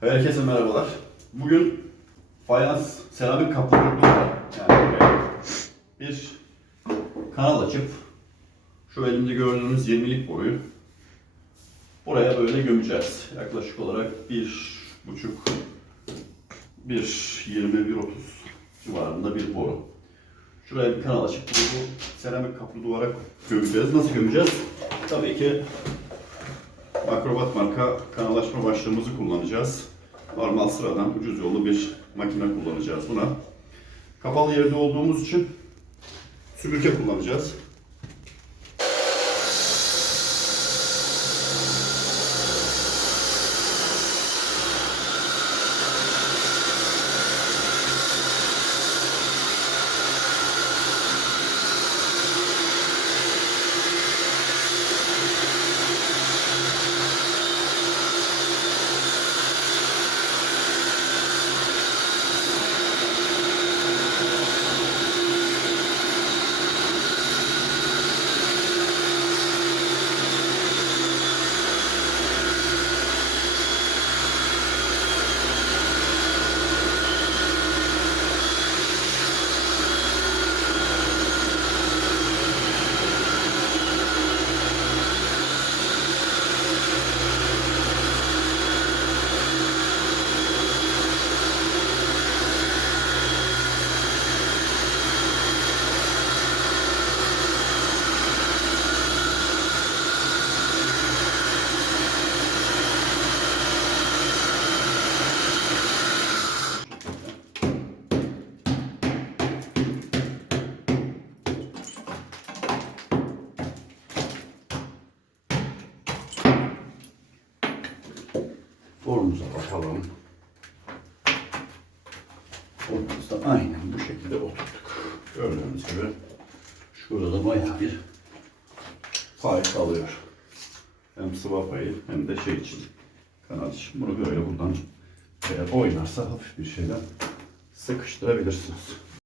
Herkese merhabalar. Bugün fayans seramik duvar. Yani bir kanal açıp şu elimde gördüğünüz 20'lik boyu buraya böyle gömeceğiz. Yaklaşık olarak bir buçuk bir 20 bir 30 civarında bir boru. Şuraya bir kanal açıp bunu bu seramik kaplı duvara gömeceğiz. Nasıl gömeceğiz? Tabii ki Akrobat marka kanalaşma başlığımızı kullanacağız. Normal sıradan ucuz yollu bir makine kullanacağız buna. Kapalı yerde olduğumuz için süpürge kullanacağız. Formumuza bakalım. Formumuz da aynen bu şekilde oturttuk. Gördüğünüz gibi şurada bayağı bir pay kalıyor. Hem sıva payı hem de şey için kanal için. Bunu böyle buradan eğer oynarsa hafif bir şeyden sıkıştırabilirsiniz.